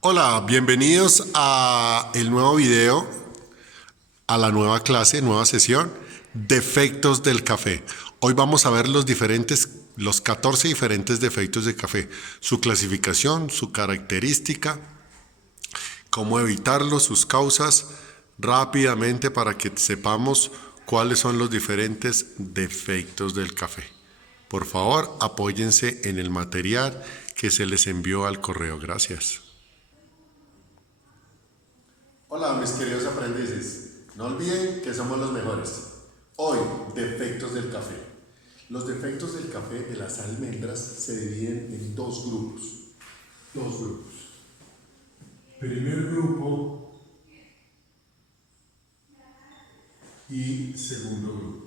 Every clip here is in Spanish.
Hola, bienvenidos a el nuevo video, a la nueva clase, nueva sesión, defectos del café. Hoy vamos a ver los 14 diferentes defectos de café, su clasificación, su característica, cómo evitarlos, sus causas, rápidamente para que sepamos cuáles son los diferentes defectos del café. Por favor, apóyense en el material que se les envió al correo. Gracias. Hola mis queridos aprendices, no olviden que somos los mejores. Hoy, defectos del café. Los defectos del café de las almendras se dividen en dos grupos. Dos grupos. Primer grupo y segundo grupo.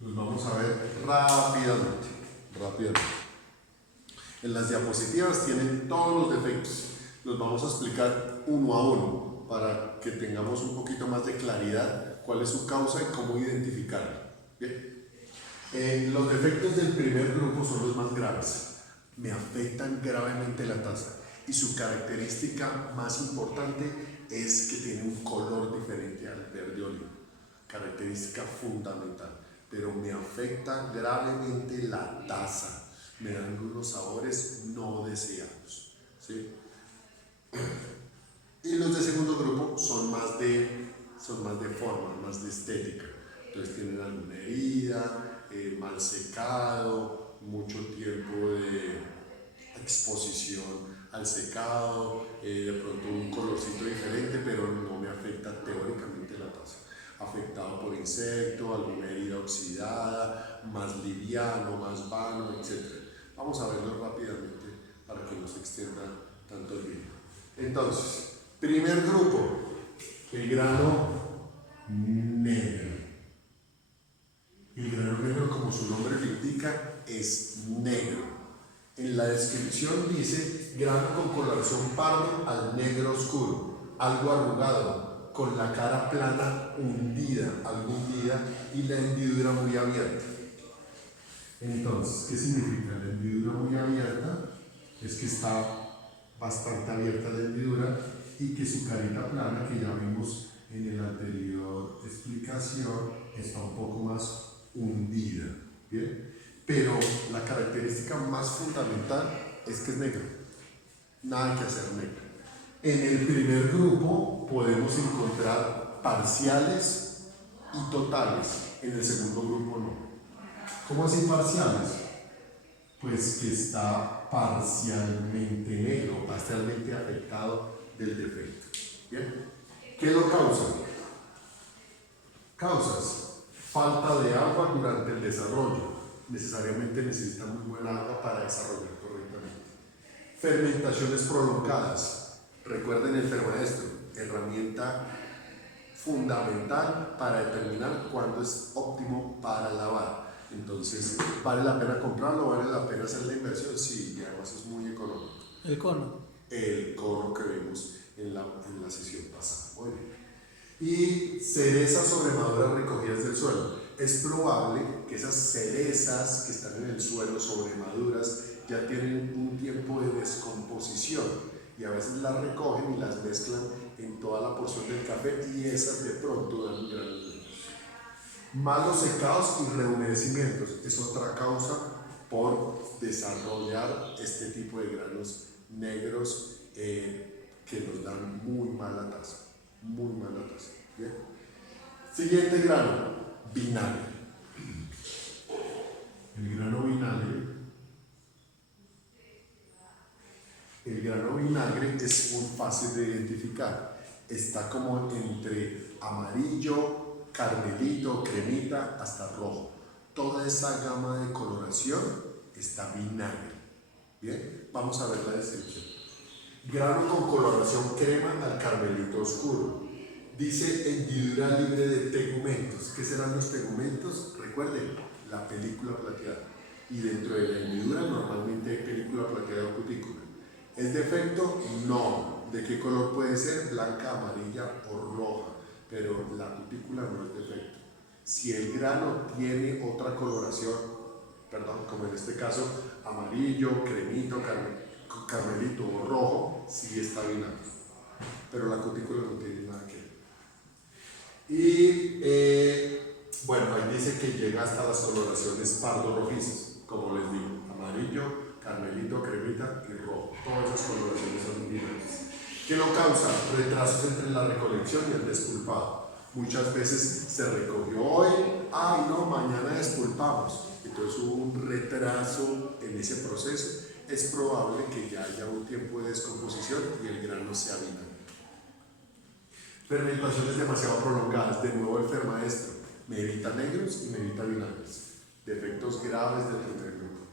Los vamos a ver rápidamente. En las diapositivas tienen todos los defectos. Los vamos a explicar uno a uno para que tengamos un poquito más de claridad cuál es su causa y cómo identificarlo. ¿Bien? Los defectos del primer grupo son los más graves. Me afectan gravemente la taza y su característica más importante es que tiene un color diferente al verde olivo. Característica fundamental, pero me afecta gravemente la taza. Me dan unos sabores no deseados, ¿sí? Y los de segundo grupo son más de forma, más de estética. Entonces tienen alguna herida, mal secado, mucho tiempo de exposición al secado, de pronto un colorcito diferente, pero no me afecta teóricamente la taza. Afectado por insecto, alguna herida oxidada, más liviano, más vano, etc. Vamos a verlo rápidamente para que no se extienda tanto el video. Entonces, primer grupo, el grano negro. El grano negro, como su nombre lo indica, es negro. En la descripción dice grano con coloración pardo al negro oscuro, algo arrugado, con la cara plana algo hundida y la hendidura muy abierta. Entonces, ¿qué significa? La hendidura muy abierta es que está bastante abierta la hendidura y que su carita plana, que ya vimos en la anterior explicación, está un poco más hundida. ¿Bien? Pero la característica más fundamental es que es negro. Nada que hacer negro. En el primer grupo podemos encontrar parciales y totales. En el segundo grupo no. ¿Cómo así parciales? Pues que está parcialmente negro, parcialmente afectado del defecto. ¿Bien? ¿Qué lo causa? Causas: falta de agua durante el desarrollo. Necesariamente necesita muy buena agua para desarrollar correctamente. Fermentaciones prolongadas. Recuerden el termoestro, herramienta fundamental para determinar cuándo es óptimo para lavar. Entonces, ¿vale la pena comprarlo? ¿Vale la pena hacer la inversión? Sí, y además es muy económico. El cono. El cono que vimos en la sesión pasada. Muy bien. Y cerezas sobre maduras recogidas del suelo. Es probable que esas cerezas que están en el suelo sobre maduras ya tienen un tiempo de descomposición y a veces las recogen y las mezclan en toda la porción del café y esas de pronto dan granos negros. Malos secados y rehumedecimientos es otra causa por desarrollar este tipo de granos negros que nos dan muy mala taza. Muy mala taza. ¿Bien? Siguiente grano, vinagre. El grano vinagre. El grano vinagre es muy fácil de identificar. Está como entre amarillo, carmelito, cremita, hasta rojo. Toda esa gama de coloración está vinagre. Bien, vamos a ver la descripción. Grano con coloración crema al carmelito oscuro. Dice hendidura libre de tegumentos. ¿Qué serán los tegumentos? Recuerden, la película plateada. Y dentro de la hendidura normalmente hay película plateada o cutícula. ¿Es defecto? No. ¿De qué color puede ser? Blanca, amarilla o roja. Pero la cutícula no es defecto. Si el grano tiene otra coloración, perdón, como en este caso, amarillo, cremito, carmelito o rojo, sí está vinagre. Pero la cutícula no tiene nada que ver. Y bueno, ahí dice que llega hasta las coloraciones pardo rojizas, como les digo, amarillo, carmelito, cremita y rojo. Todas esas coloraciones son vinagres. ¿Qué lo causa? Retrasos entre la recolección y el despulpado. Muchas veces se recogió hoy, ay no, mañana despulpamos. Entonces hubo un retraso en ese proceso. Es probable que ya haya un tiempo de descomposición y el grano sea vinagre. Fermentaciones demasiado prolongadas, de nuevo el maestro, me evita negros y me evita vinagres. Defectos graves del primer grupo.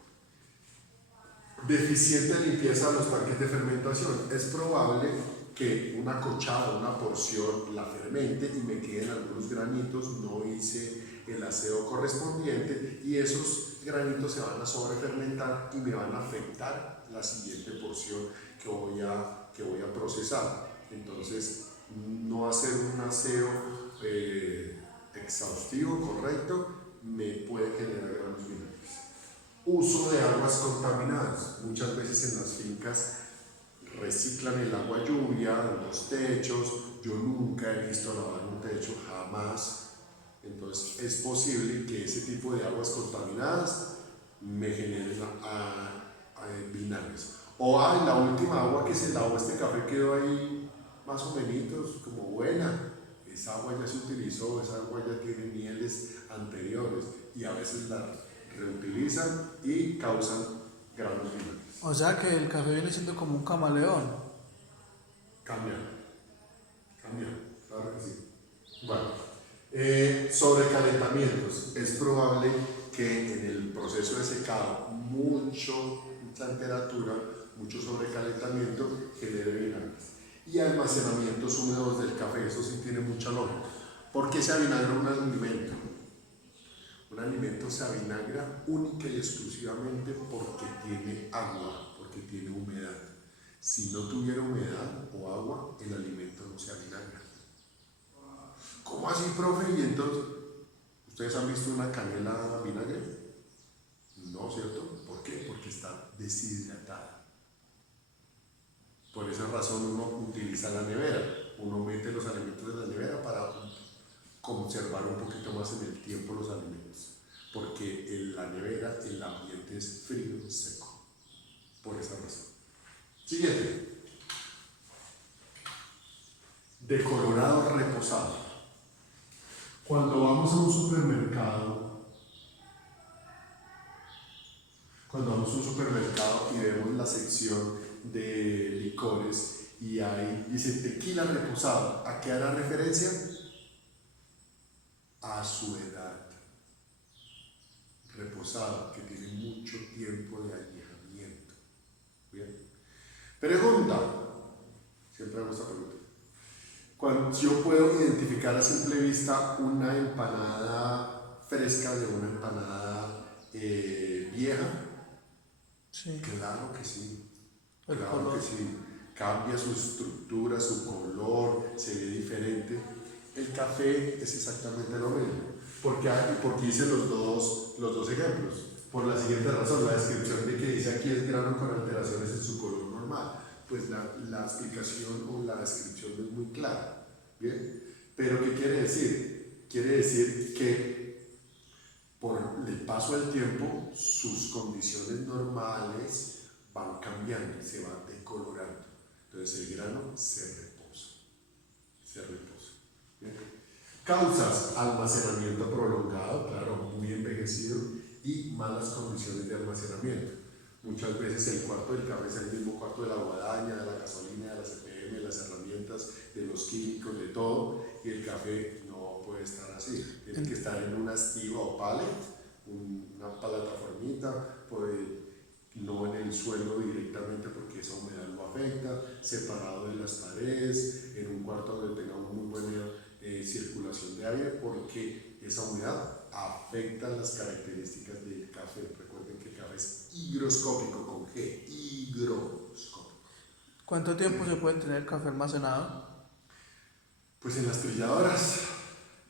Deficiente limpieza de los tanques de fermentación. Es probable que una cochada, una porción la fermente y me queden algunos granitos, no hice el aseo correspondiente y esos granitos se van a sobrefermentar y me van a afectar la siguiente porción que voy a procesar. Entonces, no hacer un aseo exhaustivo, correcto, me puede generar granos vinagres. Uso de aguas contaminadas. Muchas veces en las fincas reciclan el agua lluvia, los techos. Yo nunca he visto lavar un techo, jamás. Entonces es posible que ese tipo de aguas contaminadas me generen vinagres. O la última agua que se lavó este café quedó ahí más o menos como buena. Esa agua ya se utilizó, esa agua ya tiene mieles anteriores y a veces la reutilizan y causan granos vinagres. O sea que el café viene siendo como un camaleón. Cambia, claro que sí. Bueno, sobrecalentamientos. Es probable que en el proceso de secado, mucha temperatura, mucho sobrecalentamiento genere vinagres. Y almacenamientos húmedos del café, eso sí tiene mucha lógica. ¿Por qué se avinagra un alimento? Un alimento se avinagra única y exclusivamente porque tiene agua, porque tiene humedad. Si no tuviera humedad o agua, el alimento no se avinagra. ¿Cómo así, profe? Y entonces, ¿ustedes han visto una canela vinagre? No, ¿cierto? ¿Por qué? Porque está deshidratada. Por esa razón uno utiliza la nevera, uno mete los alimentos en la nevera para conservar un poquito más en el tiempo los alimentos, porque en la nevera el ambiente es frío, seco, por esa razón. Siguiente. Decolorado reposado. Cuando vamos a un supermercado, y vemos la sección de licores y ahí dice tequila reposado, ¿a qué hará referencia? A su edad. Reposado, que tiene mucho tiempo de añejamiento. Bien. Pregunta, siempre hago esta pregunta. Cuando yo puedo identificar a simple vista una empanada fresca de una empanada vieja. Sí. Claro que sí. El Claro color. que sí. Cambia su estructura, su color, se ve diferente. El café es exactamente lo mismo. Porque hice los dos ejemplos. Por la siguiente razón, la descripción de que dice aquí es grano con alteraciones en su color normal. Pues la explicación o la descripción es muy clara. ¿Bien? Pero ¿qué quiere decir? Quiere decir que por el paso del tiempo, sus condiciones normales van cambiando, se van decolorando. Entonces el grano se reposa. ¿Bien? Causas: almacenamiento prolongado, claro, muy envejecido, y malas condiciones de almacenamiento. Muchas veces el cuarto del café es el mismo cuarto de la guadaña, de la gasolina, de la CPM, de las herramientas, de los químicos, de todo, y el café no puede estar así. Tiene que estar en una estiva o pallet, una plataformita, no en el suelo directamente porque esa humedad lo afecta, separado de las paredes, en un cuarto donde tenga una muy buena circulación de aire, porque esa humedad afecta las características del café. Recuerden que el café es higroscópico, con G, higroscópico. ¿Cuánto tiempo se puede tener café almacenado? Pues en las trilladoras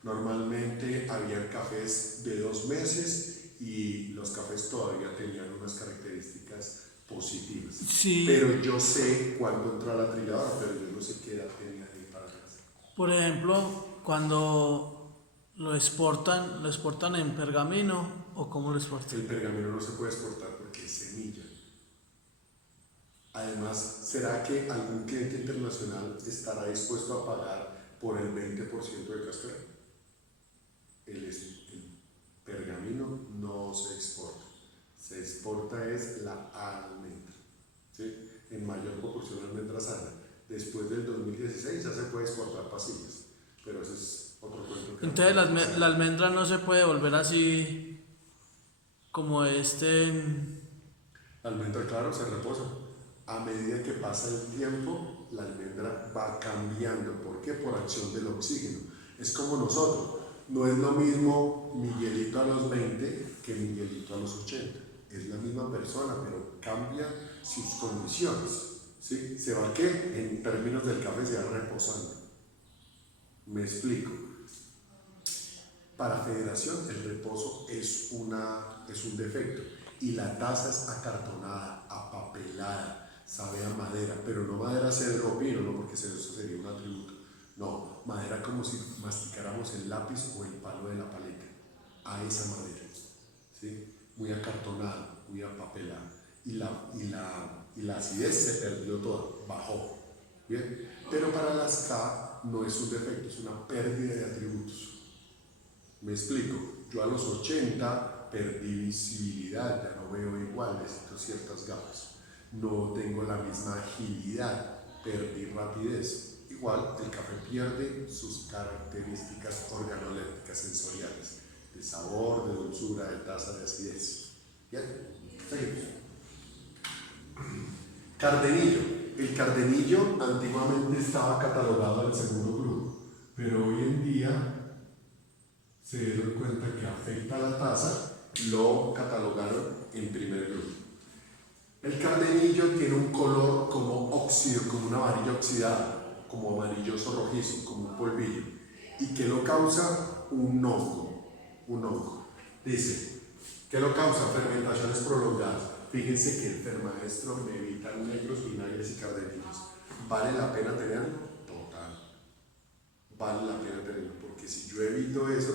normalmente había cafés de 2 meses y los cafés todavía tenían unas características positivas. Sí, Pero yo sé cuándo entró a la trilladora, pero yo no sé qué edad tenía de para atrás. por ejemplo, cuando lo exportan en pergamino o cómo lo exportan. El pergamino no se puede exportar porque es semilla. Además, ¿será que algún cliente internacional estará dispuesto a pagar por el 20% de cáscara? El pergamino no se exporta. Se exporta es la almendra, ¿sí? En mayor proporción almendra sana. Después del 2016 ya se puede exportar pastillas, pero ese es otro cuento. Entonces la almendra no se puede volver así como La almendra, claro, se reposa. A medida que pasa el tiempo, la almendra va cambiando. ¿Por qué? Por acción del oxígeno. Es como nosotros. No es lo mismo Miguelito a los 20 que Miguelito a los 80. Es la misma persona, pero cambia sus condiciones. ¿Sí? Se va ¿qué? En términos del café se va reposando. Me explico. Para Federación el reposo es un defecto y la taza es acartonada, apapelada, sabe a madera, pero no madera cedro o pino, no, porque eso sería un atributo. No, madera como si masticáramos el lápiz o el palo de la paleta, a esa madera, ¿sí? Muy acartonada, muy apapelada, y la acidez se perdió toda, bajó, ¿bien? Pero para las K no es un defecto, es una pérdida de atributos. Me explico, yo a los 80 perdí visibilidad, ya no veo igual, necesito ciertas gafas. No tengo la misma agilidad, perdí rapidez. Igual el café pierde sus características organolépticas sensoriales, de sabor, de dulzura, de taza, de acidez. ¿Bien? Seguimos. Cardenillo. El cardenillo antiguamente estaba catalogado al segundo grupo, pero hoy en día se dieron cuenta que afecta a la taza, lo catalogaron en primer grupo. El cardenillo tiene un color como óxido, como una varilla oxidada, como amarilloso rojizo, como un polvillo. ¿Y qué lo causa? Un hongo. Dice, ¿qué lo causa? Fermentaciones prolongadas. Fíjense que el Fermaestro me evita negros, vinagres y cardenillos. ¿Vale la pena tenerlo? Total. Vale la pena tenerlo, porque si yo evito eso,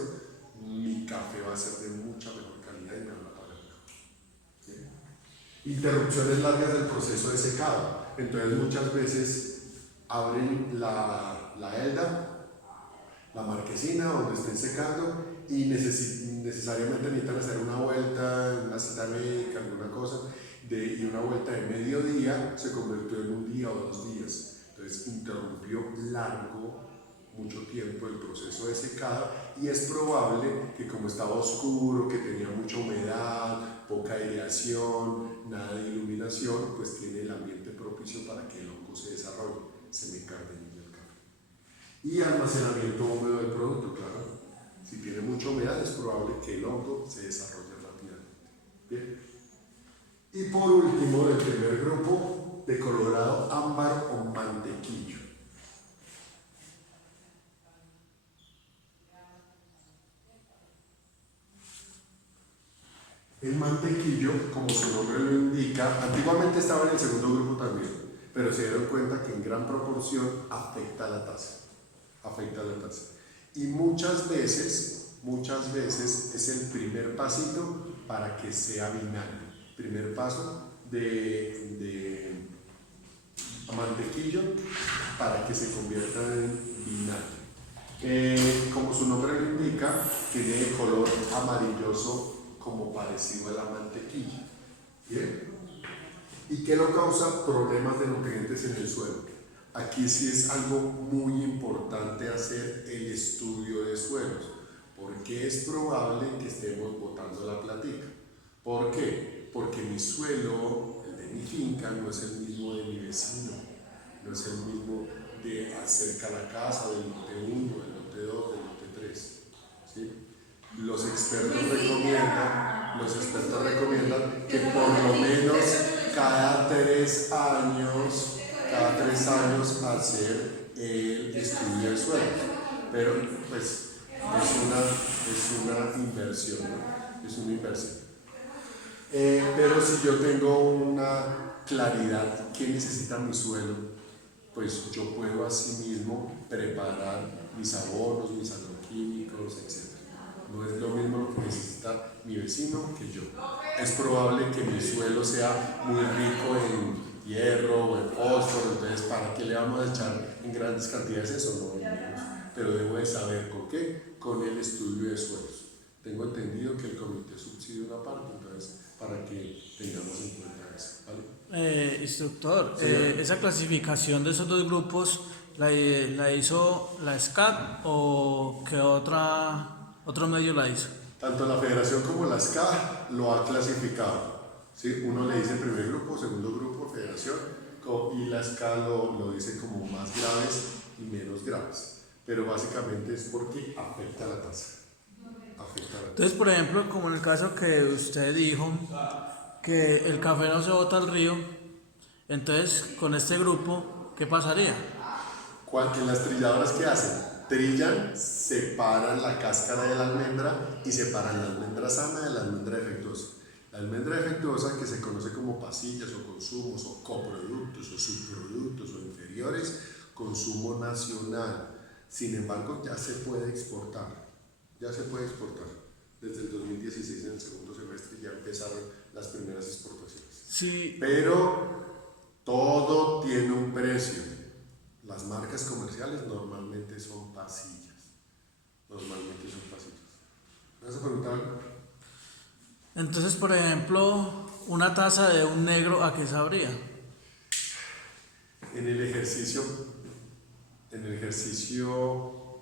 mi café va a ser de mucha mejor calidad y me van a pagar mejor. ¿Sí? Interrupciones largas del proceso de secado. Entonces muchas veces abren la elda, la marquesina donde estén secando y necesariamente necesitan hacer una vuelta, una cita médica, alguna cosa, y una vuelta de mediodía se convirtió en un día o 2 días. Entonces interrumpió mucho tiempo el proceso de secado y es probable que como estaba oscuro, que tenía mucha humedad, poca aireación, nada de iluminación, pues tiene el ambiente propicio para que el hongo se desarrolle, se me cardenilla el café. Y almacenamiento húmedo del producto, claro. Si tiene mucha humedad es probable que el hongo se desarrolle rápidamente. Bien. Y por último, del primer grupo, de colorado ámbar o mantequillo. El mantequillo, como su nombre lo indica, antiguamente estaba en el segundo grupo también, pero se dieron cuenta que en gran proporción afecta a la taza. Y muchas veces es el primer pasito para que sea vinagre. Primer paso de mantequillo para que se convierta en vinagre. Como su nombre lo indica, tiene color amarilloso como parecido a la mantequilla. ¿Bien? ¿Y qué lo causa? Problemas de nutrientes en el suelo. Aquí sí es algo muy importante hacer el estudio de suelos, porque es probable que estemos botando la platica. ¿Por qué? Porque mi suelo, el de mi finca, no es el mismo de mi vecino, no es el mismo de cerca a la casa, del lote 1, del lote 2, del lote 3. ¿Sí? Los expertos recomiendan que por lo menos cada 3 años hacer el estudio de suelos, pero pues es una inversión, ¿no? es una inversión. Pero si yo tengo una claridad que necesita mi suelo, pues yo puedo asimismo preparar mis abonos, mis agroquímicos, etc. No es lo mismo lo que necesita mi vecino que yo. Es probable que mi suelo sea muy rico en hierro o en fósforo, entonces ¿para qué le vamos a echar en grandes cantidades eso? No, menos. Pero debo de saber con qué, con el estudio de suelos. Tengo entendido que el comité subsidia una parte, entonces para que tengamos en cuenta eso, ¿vale? Instructor, Sí. ¿esa clasificación de esos dos grupos la hizo la SCAP o qué otro medio la hizo? Tanto la federación como la SCA lo ha clasificado. ¿Sí? Uno le dice primer grupo, segundo grupo, federación, y la SCA lo dice como más graves y menos graves. Pero básicamente es porque afecta la tasa. Entonces, por ejemplo, como en el caso que usted dijo, que el café no se bota al río, entonces con este grupo, ¿qué pasaría? En las trilladoras que hacen, trillan, separan la cáscara de la almendra y separan la almendra sana de la almendra defectuosa. La almendra defectuosa, que se conoce como pasillas o consumos o coproductos o subproductos o inferiores, consumo nacional. Sin embargo, ya se puede exportar. Ya se puede exportar. Desde el 2016, en el segundo semestre, ya empezaron las primeras exportaciones. Sí. Pero todo tiene un precio. Las marcas comerciales normalmente son pasillas. ¿Me vas a preguntar algo? Entonces, por ejemplo, una taza de un negro, ¿a qué sabría? En el ejercicio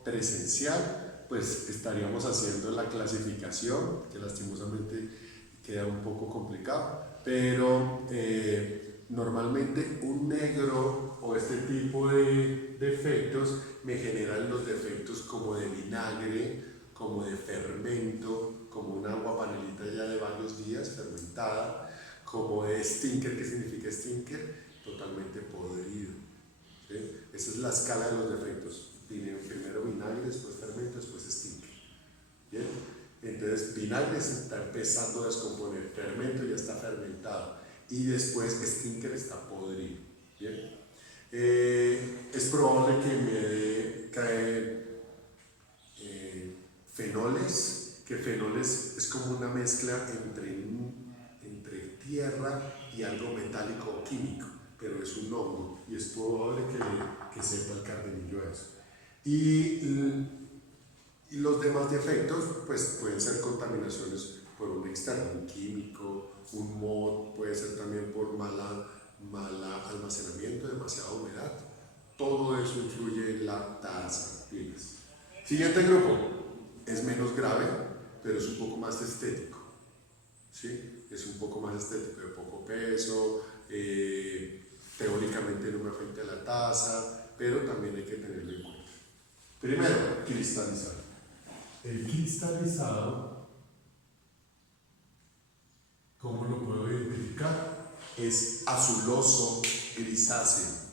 presencial, pues estaríamos haciendo la clasificación, que lastimosamente queda un poco complicado, pero normalmente un negro o este tipo de defectos me generan los defectos como de vinagre, como de fermento, como un agua panelita ya de varios días fermentada, como de stinker. ¿Qué significa stinker? Totalmente podrido. ¿Sí? Esa es la escala de los defectos. Primero vinagre, después fermento, después stinker. ¿Bien? Entonces vinagre se está empezando a descomponer, fermento ya está fermentado y después stinker está podrido. ¿Bien? Es probable que me caen fenoles, que fenoles es como una mezcla entre tierra y algo metálico o químico, pero es un hongo y es probable que sepa el cardenillo eso. Y los demás defectos pues pueden ser contaminaciones por un externo, un químico, un moho, puede ser también por mala almacenamiento, demasiada humedad. Todo eso influye en la tasa. Siguiente grupo, es menos grave, pero es un poco más estético. ¿Sí? Es un poco más estético, de poco peso, teóricamente no me afecta la tasa, pero también hay que tenerlo en cuenta. Primero, cristalizado. El cristalizado, ¿cómo lo puedo identificar? Es azuloso, grisáceo.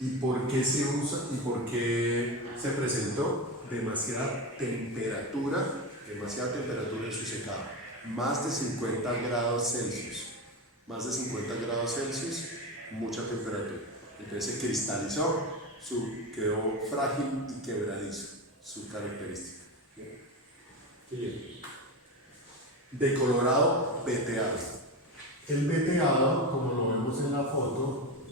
¿Y por qué se usa y por qué se presentó? Demasiada temperatura en su secado. Más de 50 grados Celsius. Más de 50 grados Celsius, mucha temperatura. Entonces se cristalizó, quedó frágil y quebradizo, su característica. Bien. Decolorado, veteado. El veteado, como lo vemos en la foto,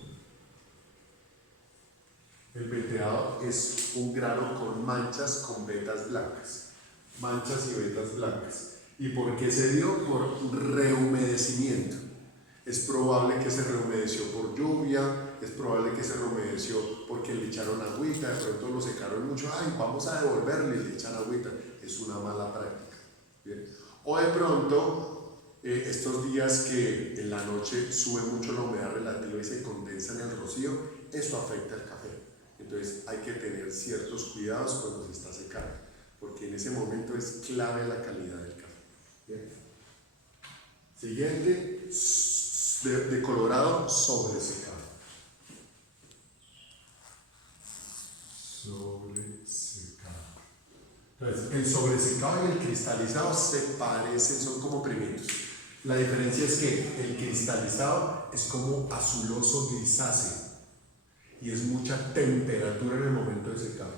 el veteado es un grano con manchas con vetas blancas. Manchas y vetas blancas. ¿Y por qué se dio? Por rehumedecimiento. Es probable que se rehumedeció por lluvia, es probable que se rehumedeció porque le echaron agüita, de pronto lo secaron mucho, ay, vamos a devolverle y le echan agüita. Es una mala práctica. ¿Bien? O de pronto, estos días que en la noche sube mucho la humedad relativa y se condensa en el rocío, eso afecta al café. Entonces hay que tener ciertos cuidados cuando se está secando, porque en ese momento es clave la calidad del café. ¿Bien? Siguiente, decolorado, sobresecado. Sobresecado. Entonces, el sobresecado y el cristalizado se parecen, son como primitos. La diferencia es que el cristalizado es como azuloso grisáceo y es mucha temperatura en el momento de secado.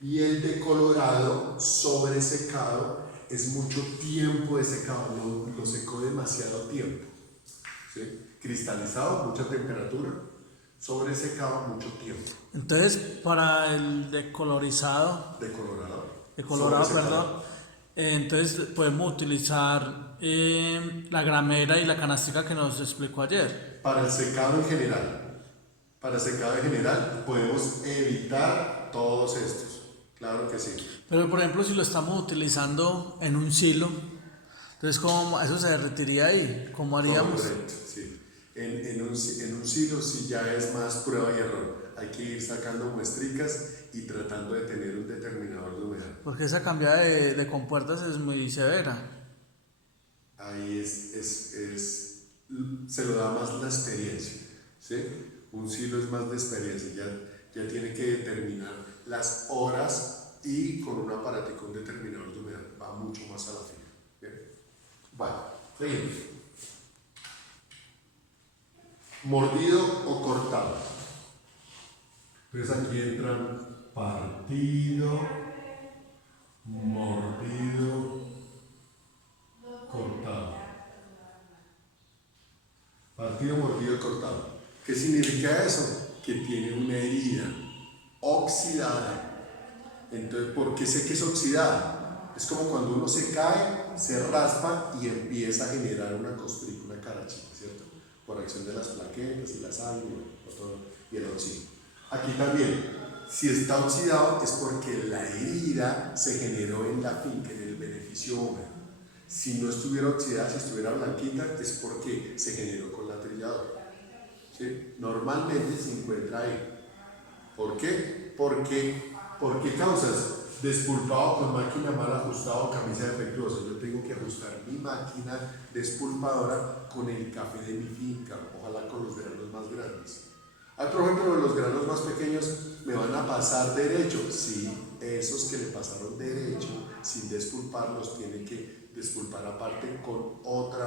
Y el decolorado, sobresecado, es mucho tiempo de secado, lo secó demasiado tiempo. ¿Sí? Cristalizado, mucha temperatura, sobresecado, mucho tiempo. Entonces, para el decolorado, perdón, entonces podemos utilizar la gramera y la canastica que nos explicó ayer. Para el secado en general, podemos evitar todos estos. Claro que sí. Pero por ejemplo, si lo estamos utilizando en un silo, entonces ¿cómo eso se derretiría ahí? ¿Cómo haríamos? Correcto, sí. En un silo sí ya es más prueba y error. Hay que ir sacando muestricas y tratando de tener un determinador de humedad. Porque esa cambiada de compuertas es muy severa. Ahí se lo da más la experiencia, ¿sí? Un silo es más de experiencia, ya tiene que determinar las horas y con un aparatico, un determinador de humedad, va mucho más a la fija. ¿Bien? Vale, seguimos. Mordido o cortado. Entonces aquí entran partido, mordido, cortado. Partido, mordido, cortado. ¿Qué significa eso? Que tiene una herida oxidada. Entonces, ¿por qué sé que es oxidada? Es como cuando uno se cae, se raspa y empieza a generar una costrícula, una carachita, ¿cierto? Por acción de las plaquetas y la sangre y el oxígeno. Aquí también, si está oxidado es porque la herida se generó en la finca, en el beneficio húmedo. Si no estuviera oxidada, si estuviera blanquita, es porque se generó con la trilladora. ¿Sí? Normalmente se encuentra ahí. ¿Por qué? ¿Por qué causas? Despulpado con máquina mal ajustado, camisa defectuosa. Yo tengo que ajustar mi máquina despulpadora con el café de mi finca, ojalá con los granos más grandes. Por ejemplo, los granos más pequeños me van a pasar derecho. Sí, esos que le pasaron derecho, sin despulpar, los tiene que despulpar aparte con otro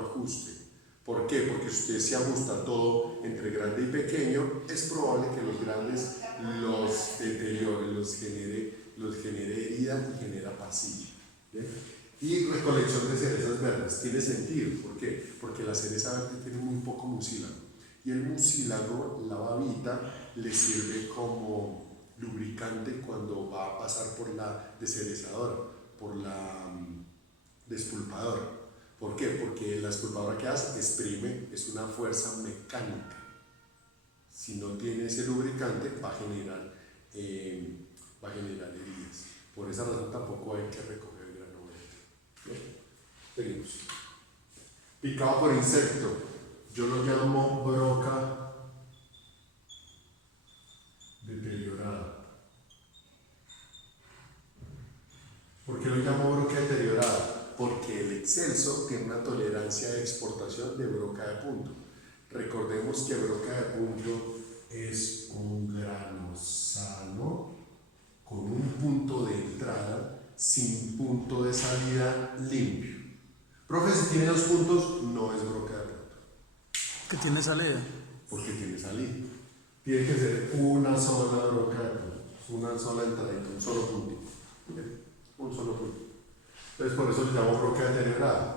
ajuste. ¿Por qué? Porque si usted se ajusta todo entre grande y pequeño, es probable que los grandes los deteriore, los genere herida y genera pasilla. ¿Bien? Y recolección de cerezas verdes. Tiene sentido. ¿Por qué? Porque la cereza verde tiene muy poco mucílago. Y el mucílago, la babita, le sirve como lubricante cuando va a pasar por la descerezadora, por la despulpadora. ¿Por qué? Porque la despulpadora que hace exprime, es una fuerza mecánica. Si no tiene ese lubricante, va a generar heridas. Por esa razón tampoco hay que recoger grano verde. Seguimos. Picado por insecto. Yo lo llamo broca deteriorada. ¿Por qué lo llamo broca deteriorada? Porque el excelso tiene una tolerancia de exportación de broca de punto. Recordemos que broca de punto es un grano sano con un punto de entrada sin punto de salida limpio. Profe, si tiene 2 puntos, no es broca de punto. ¿Que tiene salida? Porque tiene salida. Tiene que ser una sola broca de punto, una sola entrada, un solo punto. Un solo punto. Entonces por eso le llamo broca deteriorada.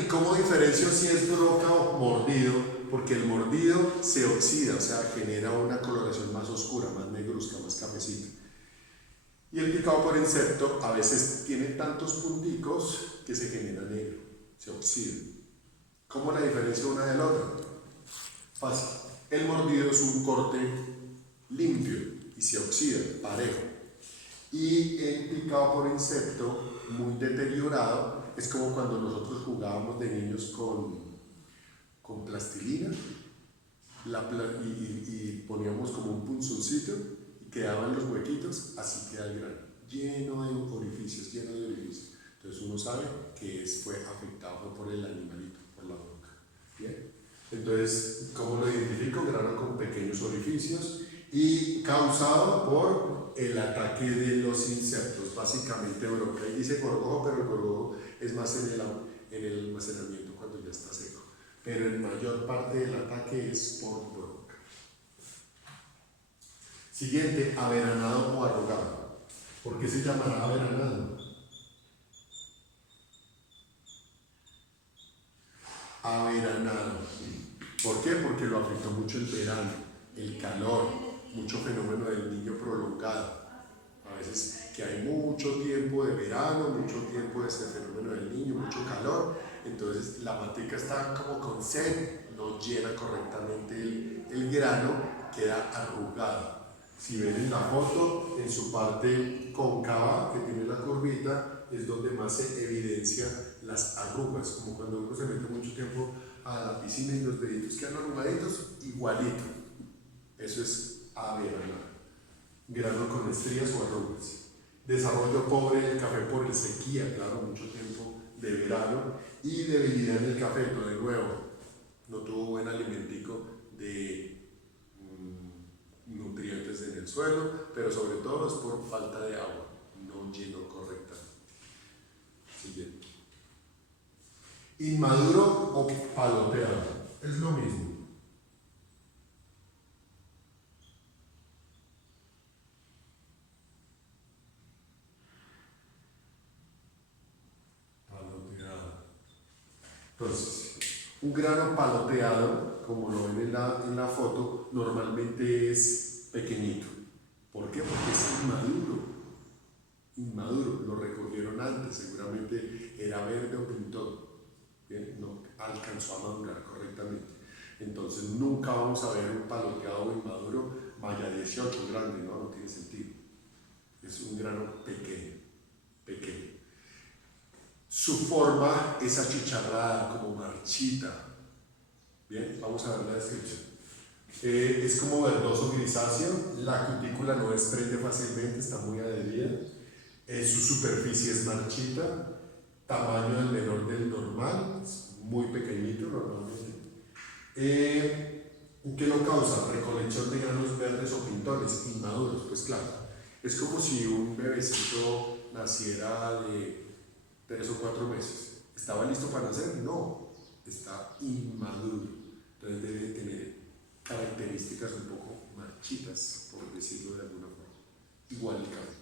¿Y cómo diferencio si es broca o mordido? Porque el mordido se oxida, o sea, genera una coloración más oscura, más negruzca, más cafecita. Y el picado por insecto a veces tiene tantos punticos que se genera negro, se oxida. ¿Cómo la diferencia una del otro? Fácil. El mordido es un corte limpio y se oxida, parejo. Y el picado por insecto muy deteriorado es como cuando nosotros jugábamos de niños con plastilina y poníamos como un punzoncito y quedaban los huequitos, así queda el grano, lleno de orificios. Entonces uno sabe que fue afectado por el animalito, por la boca. ¿Bien? Entonces, ¿cómo lo identifico? Grano con pequeños orificios y causado por el ataque de los insectos, básicamente broca. Ahí dice gorgojo, pero el gorgojo es más en el almacenamiento cuando ya está seco. Pero en mayor parte del ataque es por broca. Siguiente, averanado o arrugado. ¿Por qué se llamará averanado? Averanado. ¿Por qué? Porque lo afectó mucho el verano, el calor, mucho fenómeno del niño prolongado. A veces que hay mucho tiempo de verano, mucho tiempo de ese fenómeno del niño, mucho calor, entonces la manteca está como con sed, no llena correctamente el grano, queda arrugado. Si ven en la foto, en su parte cóncava, que tiene la curvita, es donde más se evidencia las arrugas, como cuando uno se mete mucho tiempo a la piscina y los deditos quedan arrugaditos, igualito. Eso es averanado. Grano con estrías o arrugas. Desarrollo pobre del café por el sequía, claro, mucho tiempo de verano, y debilidad en el café, pero de nuevo, no tuvo buen alimentico de nutrientes en el suelo, pero sobre todo es por falta de agua, no llenó correctamente. Siguiente. Inmaduro o paloteado, es lo mismo. Entonces, un grano paloteado, como lo ven en la foto, normalmente es pequeñito. ¿Por qué? Porque es inmaduro. Inmaduro, lo recogieron antes, seguramente era verde o pintón. ¿Bien? No alcanzó a madurar correctamente. Entonces, nunca vamos a ver un paloteado inmaduro malla 18 grande, no tiene sentido. Es un grano pequeño, pequeño. Su forma es achicharrada, como marchita. Bien, vamos a ver la descripción. Es como verdoso grisáceo, la cutícula no desprende fácilmente, está muy adherida. Su superficie es marchita, tamaño del menor del normal, es muy pequeñito normalmente. ¿Qué lo causa? Recolección de granos verdes o pintones inmaduros. Pues claro, es como si un bebecito naciera de 3 o 4 meses. ¿Estaba listo para nacer? No, está inmaduro. Entonces debe tener características un poco marchitas, por decirlo de alguna forma. Igual el café.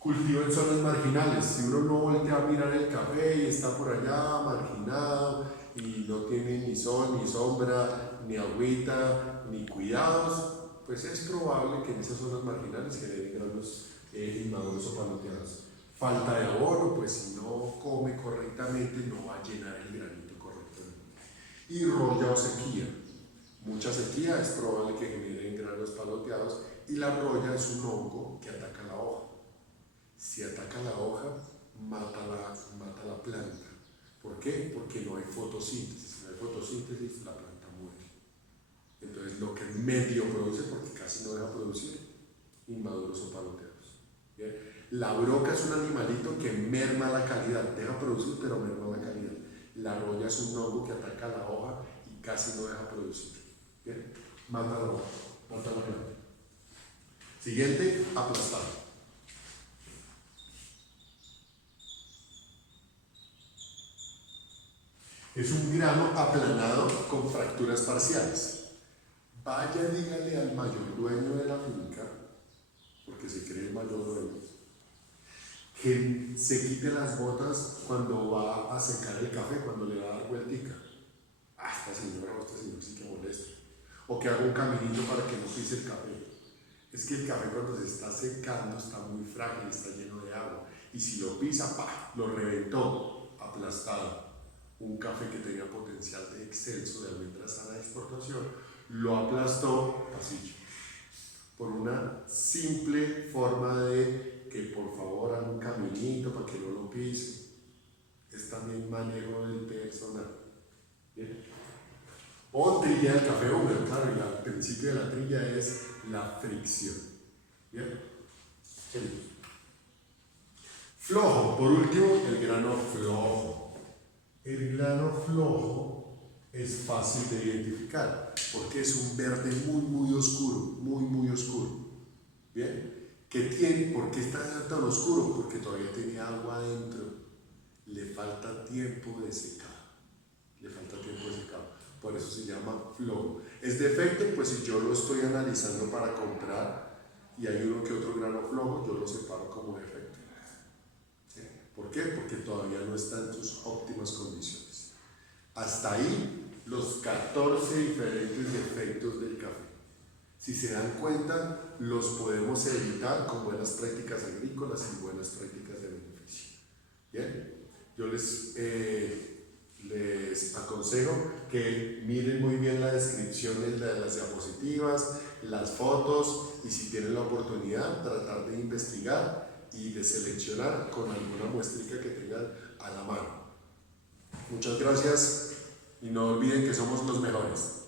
Cultivo en zonas marginales. Si uno no voltea a mirar el café y está por allá marginado y no tiene ni sol, ni sombra, ni agüita, ni cuidados, pues es probable que en esas zonas marginales generen granos inmaduros o paloteados. Falta de abono, pues si no come correctamente no va a llenar el granito correctamente. Y roya o sequía. Mucha sequía es probable que generen granos paloteados y la roya es un hongo que ataca la hoja. Si ataca la hoja, mata la planta. ¿Por qué? Porque no hay fotosíntesis. Si no hay fotosíntesis, la planta muere. Entonces lo que medio produce, porque casi no deja producir, inmaduros o paloteados. ¿Bien? La broca es un animalito que merma la calidad, deja producir pero merma la calidad. La roya es un hongo que ataca la hoja y casi no deja producir. ¿Bien? Mata la hoja, mata la planta. Siguiente, aplastado. Es un grano aplanado con fracturas parciales. Vaya, dígale al mayor dueño de la finca, porque se cree el mayor dueño, que se quite las botas cuando va a secar el café, cuando le va a dar vueltica. Esta señora o este señor sí que molesta. O que haga un caminito para que no pise el café. Es que el café cuando se está secando está muy frágil, está lleno de agua. Y si lo pisa, ¡pah!, lo reventó, aplastado. Un café que tenía potencial de excelso de almendra sana de exportación, lo aplastó, pasillo. Por una simple forma de que por favor haga un caminito para que no lo pise. Es también manejo del personal. ¿Bien? O trilla del café húmedo, claro, y el principio de la trilla es la fricción. ¿Bien? Flojo, por último, el grano flojo. El grano flojo es fácil de identificar porque es un verde muy oscuro, muy oscuro. ¿Bien? ¿Por qué está tan oscuro? Porque todavía tenía agua adentro. Le falta tiempo de secado. Le falta tiempo de secado. Por eso se llama flojo. ¿Es defecto? Pues si yo lo estoy analizando para comprar y hay uno que otro grano flojo, yo lo separo como defecto. ¿Sí? ¿Por qué? Porque todavía no está en sus óptimas condiciones. Hasta ahí los 14 diferentes defectos del café. Si se dan cuenta, los podemos evitar con buenas prácticas agrícolas y buenas prácticas de beneficio. ¿Bien? Yo les aconsejo que miren muy bien la descripción de las diapositivas, las fotos, y si tienen la oportunidad, tratar de investigar y de seleccionar con alguna muestrica que tengan a la mano. Muchas gracias y no olviden que somos los mejores.